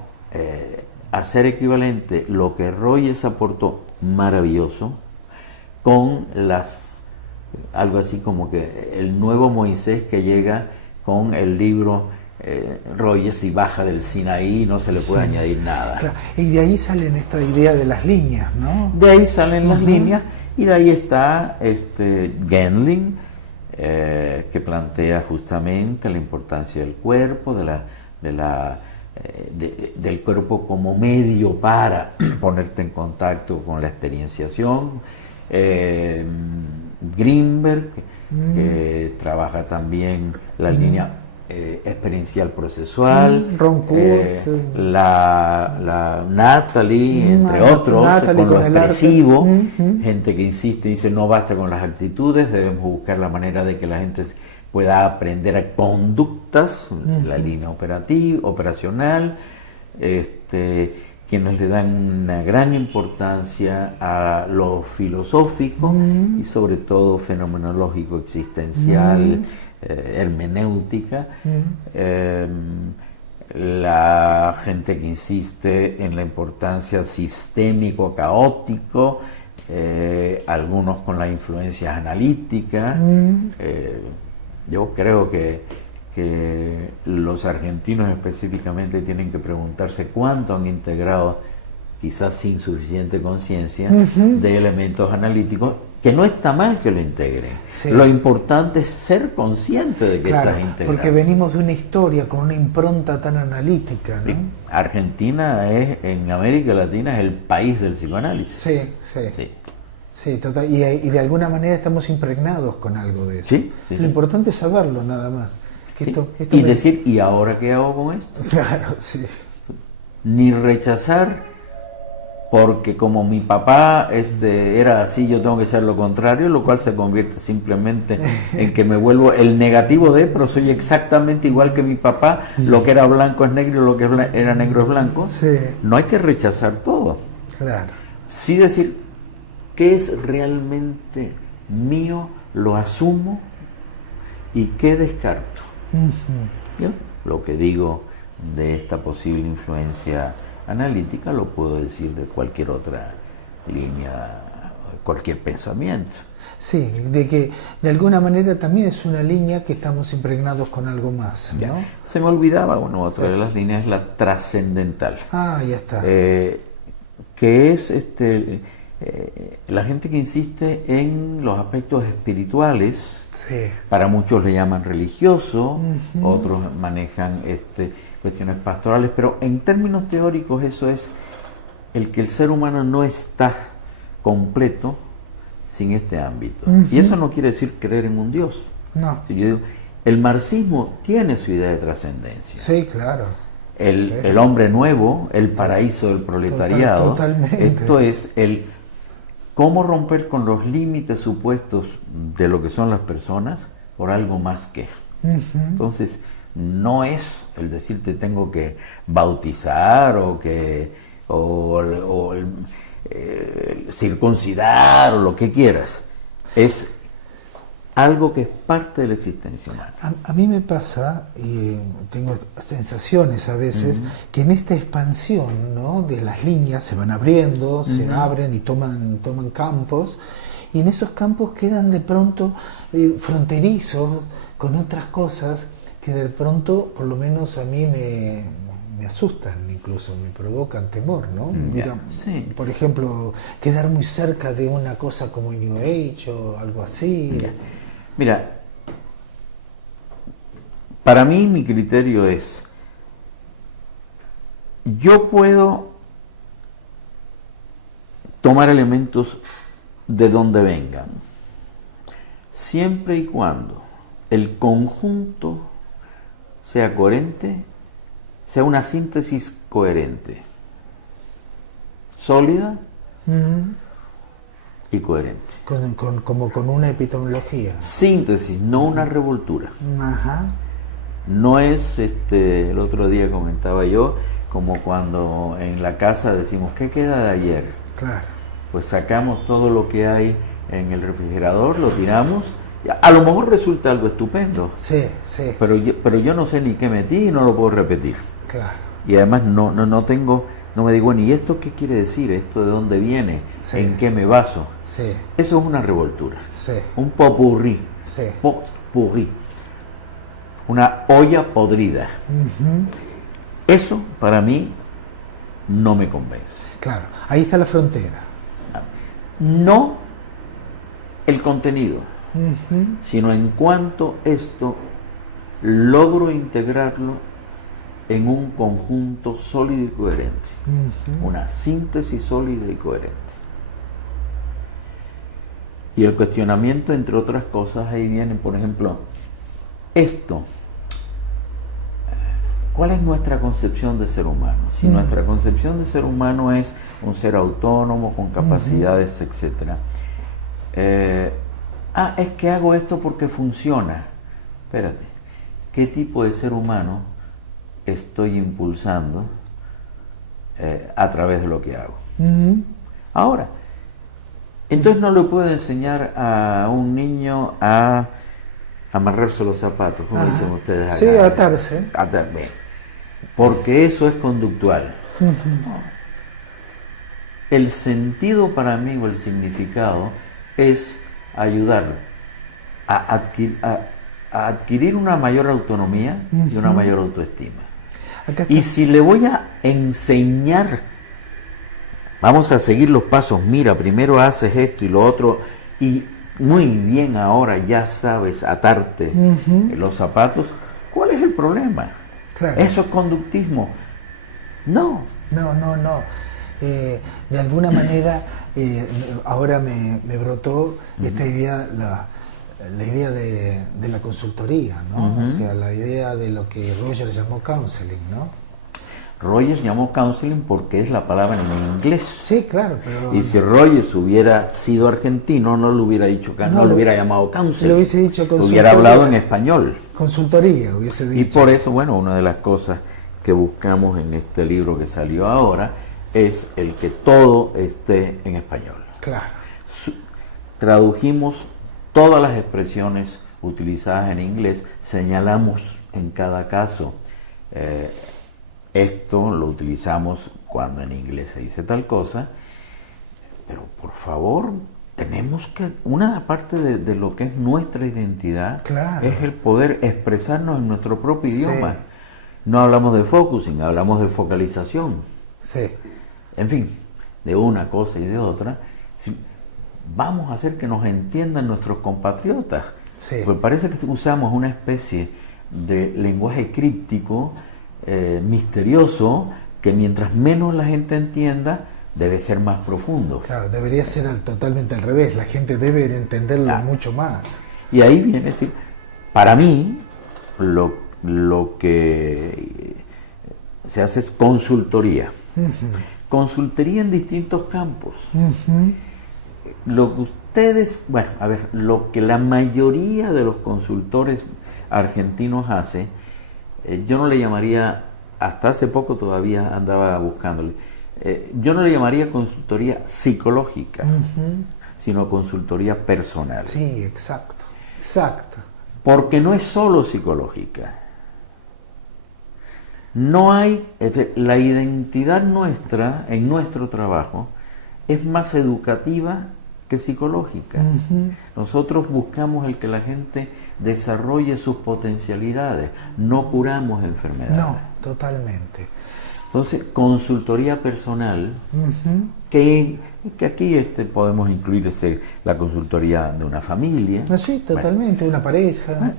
hacer equivalente lo que Rogers aportó maravilloso con algo así como que el nuevo Moisés que llega con el libro Rogers y baja del Sinaí, no se le puede añadir nada. Claro. Y de ahí salen esta idea de las líneas, ¿no? De ahí salen las líneas, y de ahí está Gendling, que plantea justamente la importancia del cuerpo, del cuerpo como medio para ponerte en contacto con la experienciación. Greenberg, que trabaja también la línea experiencial procesual, Ron Kurt, la Natalie, entre otros, Natalie con lo expresivo, arte. gente que insiste, dice no basta con las actitudes, debemos buscar la manera de que la gente pueda aprender a conductas, la línea operacional, quienes le dan una gran importancia a lo filosófico y sobre todo fenomenológico, existencial, hermenéutica, la gente que insiste en la importancia sistémico, caótico, algunos con la influencia analítica. Yo creo que los argentinos específicamente tienen que preguntarse cuánto han integrado, quizás sin suficiente conciencia, de elementos analíticos, que no está mal que lo integren. Sí. Lo importante es ser consciente de que Claro, estás integrando. porque venimos de una historia con una impronta tan analítica, ¿no? Sí. Argentina en América Latina es el país del psicoanálisis. Sí. Sí, total. Y de alguna manera estamos impregnados con algo de eso. Sí. Lo importante es saberlo, nada más. Que Sí. esto Y decir, ¿y ahora qué hago con esto? Claro, sí. Ni rechazar, porque como mi papá era así, yo tengo que ser lo contrario, lo cual se convierte simplemente en que me vuelvo el negativo de, pero soy exactamente igual que mi papá, lo que era blanco es negro, lo que era negro es blanco. Sí. No hay que rechazar todo. Claro. Sí decir, ¿qué es realmente mío? Lo asumo, y qué descarto. ¿Yo? Lo que digo de esta posible influencia analítica lo puedo decir de cualquier otra línea, cualquier pensamiento. Sí, de que de alguna manera también es una línea que estamos impregnados con algo más, ¿no? Se me olvidaba, otra de las líneas es la trascendental. Ah, ya está. Que es la gente que insiste en los aspectos espirituales. Sí. Para muchos le llaman religioso, otros manejan cuestiones pastorales, pero en términos teóricos eso es el que el ser humano no está completo sin este ámbito. Y eso no quiere decir creer en un Dios. No. Yo digo, el marxismo tiene su idea de trascendencia. Sí, claro. El hombre nuevo, el paraíso del proletariado, Totalmente. esto es el cómo romper con los límites supuestos de lo que son las personas por algo más que. Entonces, no es el decir te tengo que bautizar o circuncidar o lo que quieras. Es algo que es parte de la existencia humana. A mí me pasa, y tengo sensaciones a veces, que en esta expansión, ¿no?, de las líneas se van abriendo, se abren y toman campos, y en esos campos quedan de pronto fronterizos con otras cosas que de pronto, por lo menos a mí me asustan, incluso me provocan temor, ¿no? Sí. Por ejemplo, quedar muy cerca de una cosa como New Age o algo así. Mira, para mí mi criterio es, yo puedo tomar elementos de donde vengan, siempre y cuando el conjunto sea coherente, sea una síntesis coherente, sólida y coherente. Como con una epistemología. Síntesis, no una revoltura. Ajá. No es, el otro día comentaba yo, como cuando en la casa decimos, ¿qué queda de ayer? Claro. Pues sacamos todo lo que hay en el refrigerador, lo tiramos, a lo mejor resulta algo estupendo. Sí. Pero yo no sé ni qué metí y no lo puedo repetir. Claro. Y además no me digo, ¿y esto qué quiere decir? ¿Esto de dónde viene? Sí. ¿En qué me baso? Sí, Eso es una revoltura, sí, un popurrí, sí. popurrí, una olla podrida. Ujú. Eso para mí no me convence. Claro, ahí está la frontera. No el contenido, Ujú. sino en cuanto esto logro integrarlo en un conjunto sólido y coherente, Ujú. una síntesis sólida y coherente. Y el cuestionamiento, entre otras cosas, ahí viene, por ejemplo, esto. ¿Cuál es nuestra concepción de ser humano? Si nuestra concepción de ser humano es un ser autónomo, con capacidades, etc. Es que hago esto porque funciona. Espérate, ¿qué tipo de ser humano estoy impulsando a través de lo que hago? Ujú. Ahora, entonces no le puedo enseñar a un niño a amarrarse los zapatos, como Ajá. dicen ustedes acá. Sí, atarse. Bien, porque eso es conductual. Ujú. El sentido para mí o el significado es ayudarlo a adquirir una mayor autonomía y una mayor autoestima. Acá está. Y si le voy a enseñar, vamos a seguir los pasos, mira, primero haces esto y lo otro, y muy bien, ahora ya sabes atarte los zapatos, ¿cuál es el problema? Claro. ¿Eso es conductismo? No. No, no, no. De alguna manera, ahora me brotó esta idea, la idea de la consultoría, ¿no? O sea, la idea de lo que Roger llamó counseling, ¿no? Rogers llamó counseling porque es la palabra en inglés. Sí, claro, pero... Y si Rogers hubiera sido argentino, no lo hubiera dicho, no lo hubiera llamado counseling. Le hubiese dicho lo consultoría. hubiera hablado en español. Consultoría, hubiese dicho. Y por eso, bueno, una de las cosas que buscamos en este libro que salió ahora es el que todo esté en español. Claro. Tradujimos todas las expresiones utilizadas en inglés, señalamos en cada caso, esto lo utilizamos cuando en inglés se dice tal cosa, pero por favor, tenemos que, una parte de lo que es nuestra identidad, Claro. es el poder expresarnos en nuestro propio Sí. idioma. No hablamos de focusing, hablamos de focalización. Sí. En fin, de una cosa y de otra. Si vamos a hacer que nos entiendan nuestros compatriotas. Sí. Pues parece que usamos una especie de lenguaje críptico, misterioso, que mientras menos la gente entienda, debe ser más profundo. Claro, debería ser totalmente al revés. La gente debe entenderlo Claro. mucho más. Y ahí viene, es decir, para mí, lo que se hace es consultoría. Consultoría en distintos campos. Lo que ustedes, bueno, a ver, lo que la mayoría de los consultores argentinos hace, yo no le llamaría, hasta hace poco todavía andaba buscándole, yo no le llamaría consultoría psicológica, sino consultoría personal. Sí, exacto. Exacto. Porque no es solo psicológica. No hay, la identidad nuestra en nuestro trabajo es más educativa que psicológica. Nosotros buscamos el que la gente desarrolle sus potencialidades, no curamos enfermedades. No, totalmente. Entonces, consultoría personal, que aquí podemos incluir la consultoría de una familia. Sí, totalmente, una pareja.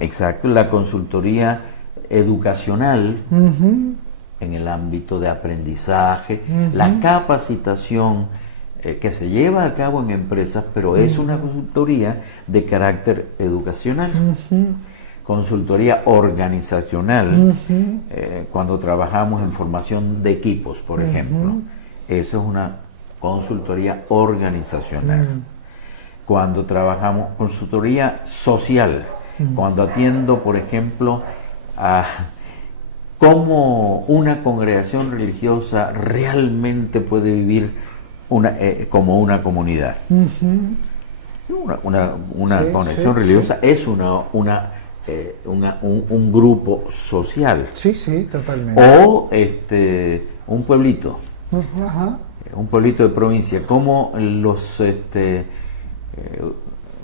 Exacto, la consultoría educacional en el ámbito de aprendizaje, la capacitación que se lleva a cabo en empresas, pero es una consultoría de carácter educacional. Consultoría organizacional, cuando trabajamos en formación de equipos, por ejemplo. Eso es una consultoría organizacional. Cuando trabajamos, consultoría social, cuando atiendo, por ejemplo, a cómo una congregación religiosa realmente puede vivir como una comunidad. Una Sí, congregación sí, religiosa es un grupo social. Sí, sí, totalmente. O un pueblito. Ajá. un pueblito de provincia, cómo los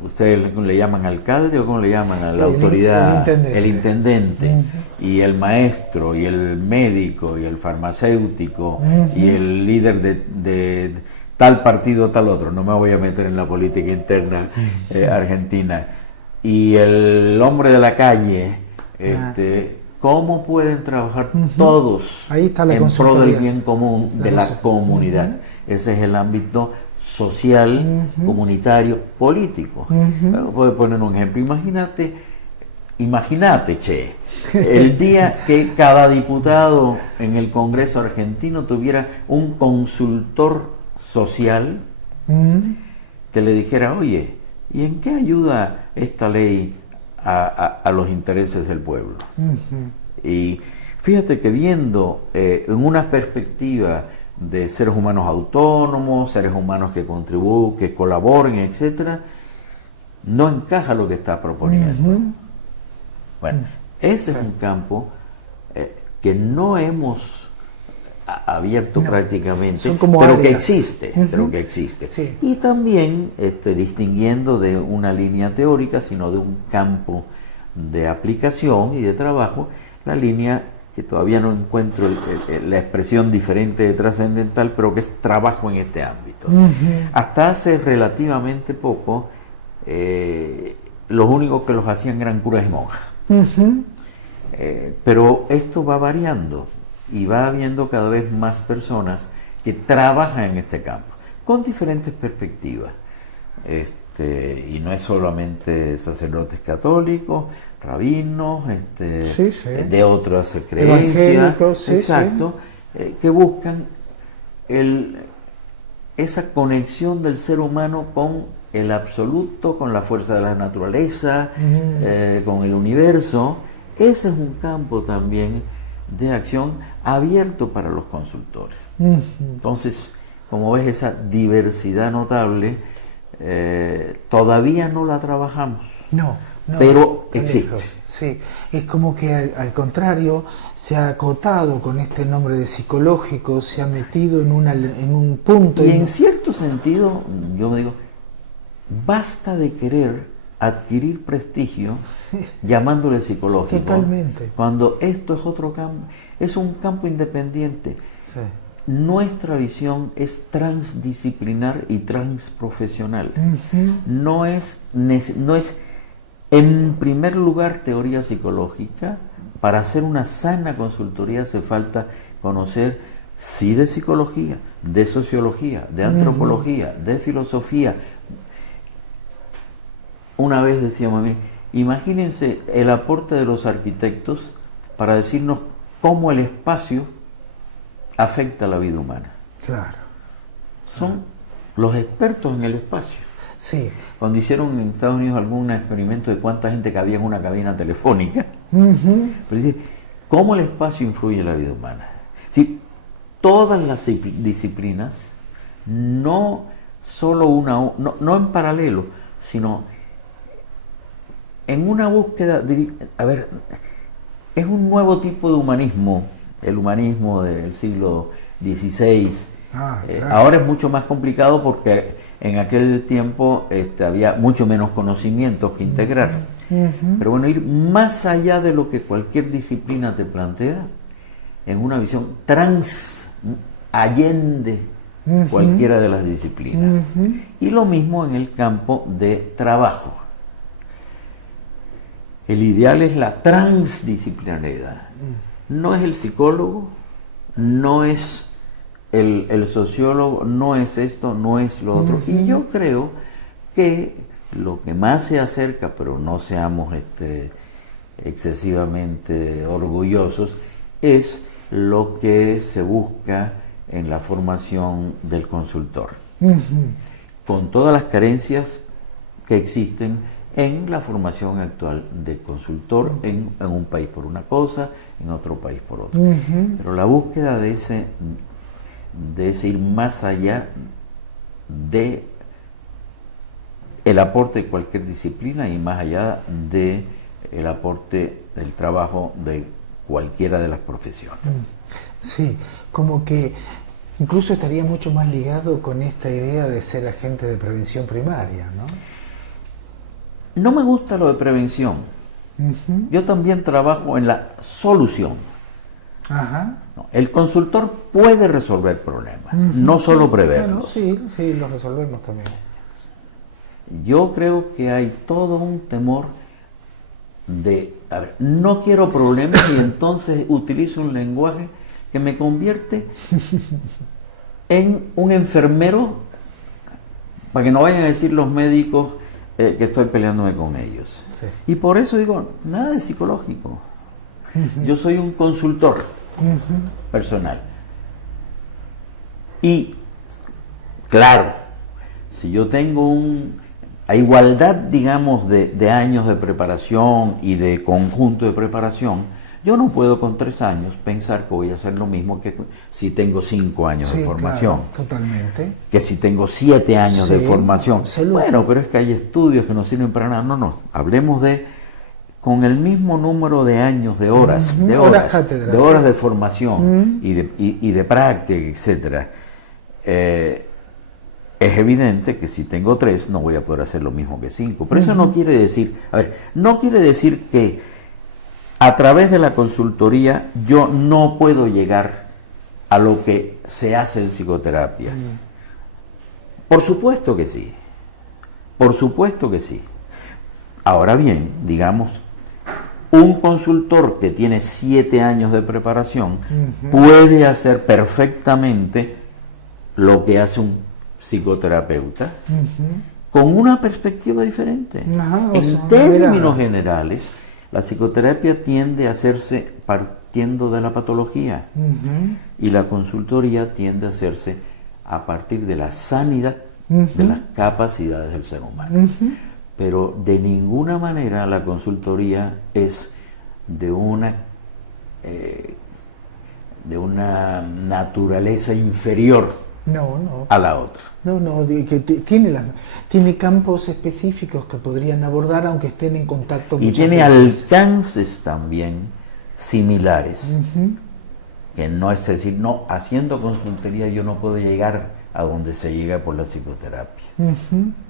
ustedes le llaman alcalde o cómo le llaman a la autoridad, el intendente y el maestro y el médico y el farmacéutico y el líder de tal partido tal otro, no me voy a meter en la política interna argentina, y el hombre de la calle, cómo pueden trabajar todos en pro del bien común de la comunidad. Ese es el ámbito social, comunitario, político. Puedo poner un ejemplo. Imagínate, che, el día que cada diputado en el Congreso argentino tuviera un consultor social que le dijera, oye, ¿y en qué ayuda esta ley a los intereses del pueblo? Y fíjate que viendo en una perspectiva de seres humanos autónomos, seres humanos que contribuyen, que colaboren, etcétera, no encaja lo que está proponiendo. Bueno, ese es un campo que no hemos abierto prácticamente, pero que existe, Sí. Y también distinguiendo de una línea teórica, sino de un campo de aplicación y de trabajo, la línea que todavía no encuentro la expresión diferente de trascendental, pero que es trabajo en este ámbito. Hasta hace relativamente poco, los únicos que los hacían eran curas y monjas. Pero esto va variando y va habiendo cada vez más personas que trabajan en este campo, con diferentes perspectivas. Y no es solamente sacerdotes católicos, rabinos, de otras creencias, que buscan esa conexión del ser humano con el absoluto, con la fuerza de la naturaleza, con el universo. Ese es un campo también de acción abierto para los consultores. Entonces, como ves, esa diversidad notable todavía no la trabajamos. No, pero existe. Sí, es como que al contrario se ha acotado con este nombre de psicológico, se ha metido en un punto. Y en cierto sentido, yo me digo, basta de querer adquirir prestigio llamándole psicológico. Totalmente. Cuando esto es otro campo, es un campo independiente. Sí. Nuestra visión es transdisciplinar y transprofesional. No es en primer lugar teoría psicológica. Para hacer una sana consultoría hace falta conocer, sí, de psicología, de sociología, de antropología, de filosofía. Una vez decíamos a mí, imagínense el aporte de los arquitectos para decirnos cómo el espacio afecta a la vida humana. Claro. Son los expertos en el espacio. Sí. Cuando hicieron en Estados Unidos algún experimento de cuánta gente cabía en una cabina telefónica, pero dice, ¿cómo el espacio influye en la vida humana? Sí, todas las disciplinas, no solo no en paralelo, sino en una búsqueda, es un nuevo tipo de humanismo, el humanismo del siglo XVI. Claro. Ahora es mucho más complicado porque en aquel tiempo había mucho menos conocimientos que integrar. Pero bueno, ir más allá de lo que cualquier disciplina te plantea, en una visión allende cualquiera de las disciplinas. Y lo mismo en el campo de trabajo. El ideal es la transdisciplinariedad. No es el psicólogo, no es el sociólogo, no es esto, no es lo otro. Y yo creo que lo que más se acerca, pero no seamos excesivamente orgullosos, es lo que se busca en la formación del consultor. Con todas las carencias que existen en la formación actual del consultor, en un país por una cosa, en otro país por otra. Pero la búsqueda de ese ir más allá de el aporte de cualquier disciplina y más allá de el aporte del trabajo de cualquiera de las profesiones. Sí, como que Incluso estaría mucho más ligado con esta idea de ser agente de prevención primaria, ¿no? No me gusta lo de prevención. Ujú. Yo también trabajo en la solución. Ajá. No, el consultor puede resolver problemas, no solo Bueno, preverlos. sí, sí, lo resolvemos también. Yo creo que hay todo un temor de, a ver, no quiero problemas y entonces utilizo un lenguaje que me convierte en un enfermero para que no vayan a decir los médicos que estoy peleándome con ellos. Sí. Y por eso digo, nada de psicológico. Yo soy un consultor personal. Y, claro, si yo tengo a igualdad, digamos, de años de preparación y de conjunto de preparación, yo no puedo con 3 años pensar que voy a hacer lo mismo que si tengo 5 años de formación. Claro, totalmente. Que si tengo 7 años de Sí, formación. absoluto. Bueno, pero es que hay estudios que no sirven para nada. No, hablemos de con el mismo número de años, de horas, Ujú, de horas horas, cátedras, de horas sí. de formación y de práctica, etcétera. Es evidente que si tengo 3 no voy a poder hacer lo mismo que 5. Pero eso no quiere decir, no quiere decir que a través de la consultoría yo no puedo llegar a lo que se hace en psicoterapia. Por supuesto que sí. Por supuesto que sí. Ahora bien, digamos, un consultor que tiene 7 años de preparación puede hacer perfectamente lo que hace un psicoterapeuta con una perspectiva diferente. Ajá, o En sea, términos mira. generales, la psicoterapia tiende a hacerse partiendo de la patología y la consultoría tiende a hacerse a partir de la sanidad de las capacidades del ser humano. Pero de ninguna manera la consultoría es de una naturaleza inferior No. a la otra. No, tiene campos específicos que podrían abordar aunque estén en contacto Y muchas tiene veces. alcances también similares, que no es decir, no, haciendo consultoría yo no puedo llegar a donde se llega por la psicoterapia.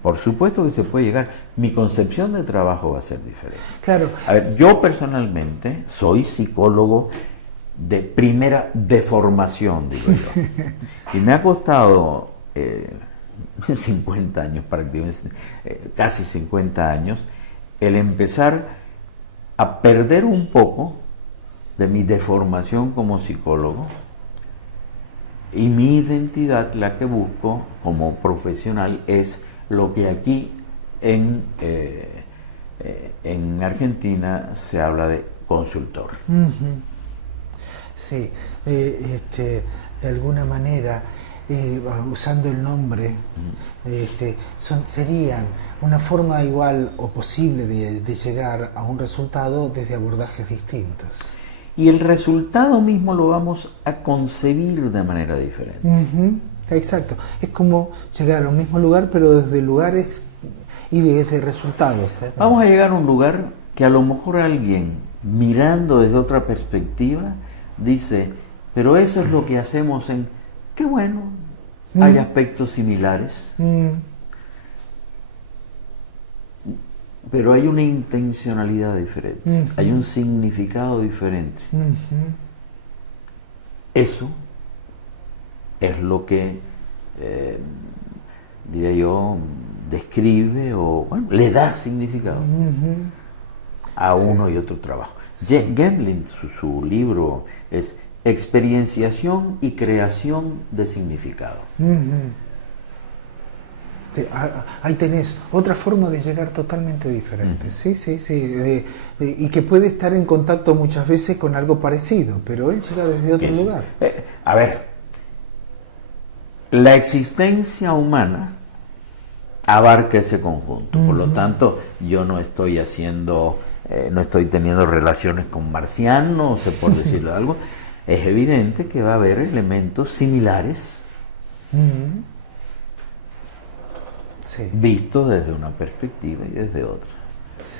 Por supuesto que se puede llegar. Mi concepción de trabajo va a ser diferente. Claro. A ver, yo personalmente soy psicólogo de primera deformación, digo yo. Y me ha costado 50 años prácticamente, casi 50 años, el empezar a perder un poco de mi deformación como psicólogo y mi identidad, la que busco como profesional, es lo que aquí en Argentina se habla de consultor. Sí, de alguna manera, usando el nombre, serían una forma igual o posible de llegar a un resultado desde abordajes distintos. Y el resultado mismo lo vamos a concebir de manera diferente. Exacto, es como llegar a un mismo lugar pero desde lugares y desde resultados. Vamos a llegar a un lugar que a lo mejor alguien mirando desde otra perspectiva dice, pero eso es lo que hacemos en... Qué bueno, hay aspectos similares, pero hay una intencionalidad diferente, hay un significado diferente. Eso es lo que, diría yo, describe o bueno, le da significado a uno y otro trabajo. Gendlin, su libro es Experienciación y Creación de Significado. Sí, ahí tenés otra forma de llegar totalmente diferente. Sí, y que puede estar en contacto muchas veces con algo parecido, pero él llega desde otro lugar. A ver, la existencia humana abarca ese conjunto, por lo tanto yo no estoy no estoy teniendo relaciones con marcianos, por decirlo algo. Es evidente que va a haber elementos similares vistos desde una perspectiva y desde otra.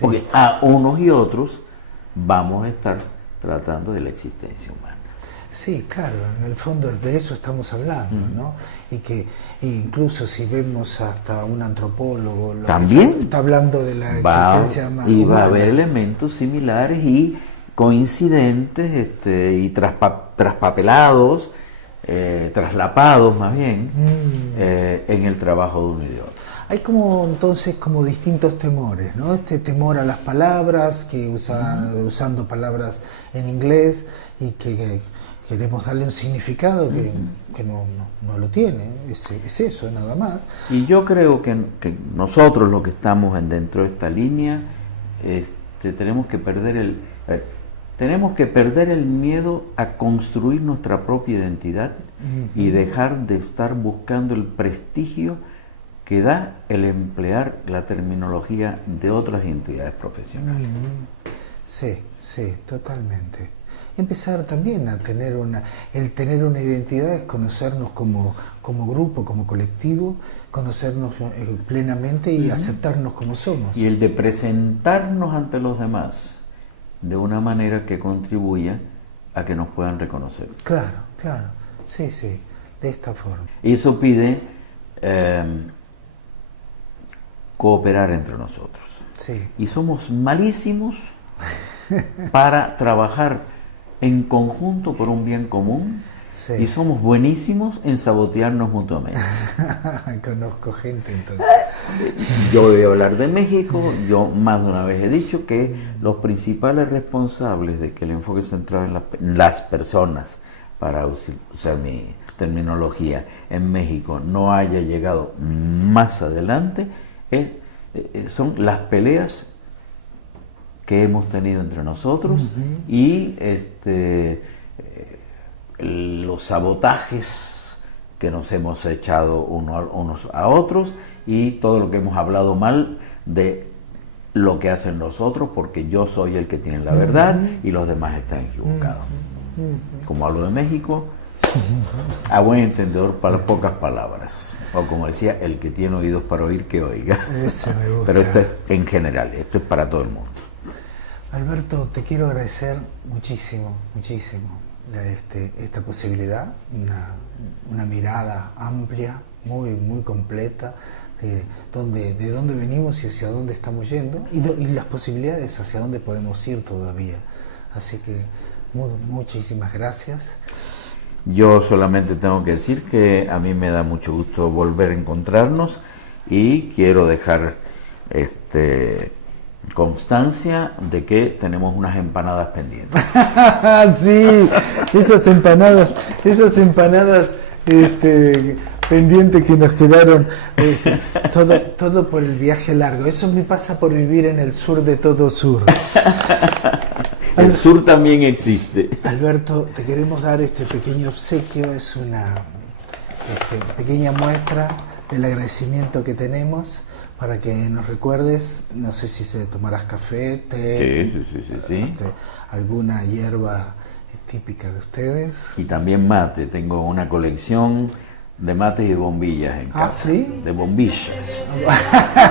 Porque a unos y otros vamos a estar tratando de la existencia humana. Sí, claro, en el fondo de eso estamos hablando, ¿no? Y que incluso si vemos hasta un antropólogo también está hablando de la existencia más y humana. va a haber elementos similares y coincidentes y traspapelados, traslapados más bien, en el trabajo de uno y de otro. Hay como entonces como distintos temores, ¿no? Este temor a las palabras, que usando palabras en inglés y que queremos darle un significado que no lo tiene, es eso, nada más. Y yo creo que nosotros los que estamos dentro de esta línea tenemos que perder el miedo a construir nuestra propia identidad y dejar de estar buscando el prestigio que da el emplear la terminología de otras entidades profesionales. Sí, sí, totalmente. Empezar también a tener el tener una identidad es conocernos como grupo, como colectivo, conocernos plenamente y aceptarnos como somos. Y el de presentarnos ante los demás de una manera que contribuya a que nos puedan reconocer. Claro, claro, sí, sí, de esta forma. Y eso pide cooperar entre nosotros. Sí. Y somos malísimos para trabajar en conjunto por un bien común, sí. Y somos buenísimos en sabotearnos mutuamente. Conozco gente entonces. Yo voy a hablar de México. Yo más de una vez he dicho que los principales responsables de que el enfoque centrado en las personas, para usar mi terminología, en México no haya llegado más adelante, son las peleas que hemos tenido entre nosotros y los sabotajes que nos hemos echado unos a otros y todo lo que hemos hablado mal de lo que hacen los otros, porque yo soy el que tiene la verdad y los demás están equivocados. Como hablo de México, a buen entendedor para pocas palabras, o como decía, el que tiene oídos para oír que oiga. Ese me gusta. Pero esto es en general, esto es para todo el mundo. Alberto, te quiero agradecer muchísimo, muchísimo esta posibilidad, una mirada amplia, muy, muy completa de dónde venimos y hacia dónde estamos yendo y las posibilidades hacia dónde podemos ir todavía. Así que muchísimas gracias. Yo solamente tengo que decir que a mí me da mucho gusto volver a encontrarnos y quiero dejar constancia de que tenemos unas empanadas pendientes. Sí, esas empanadas pendientes que nos quedaron, todo por el viaje largo. Eso me pasa por vivir en el sur de todo sur. El sur también existe. Alberto, te queremos dar este pequeño obsequio, es una pequeña muestra del agradecimiento que tenemos para que nos recuerdes, no sé si tomarás café, té, Sí. alguna hierba típica de ustedes. Y también mate, tengo una colección de mates y de bombillas en casa. ¿Sí? De bombillas.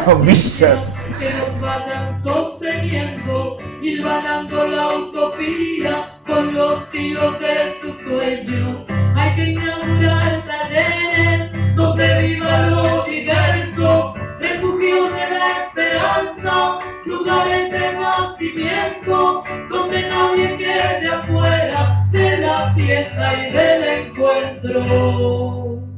Bombillas. Que nos vayan sosteniendo, hilvanando la utopía con los hilos de sus sueños. Hay que inaugurar talleres donde viva lo diverso, refugios de la esperanza, lugares de nacimiento, donde nadie quede afuera de la fiesta y del encuentro.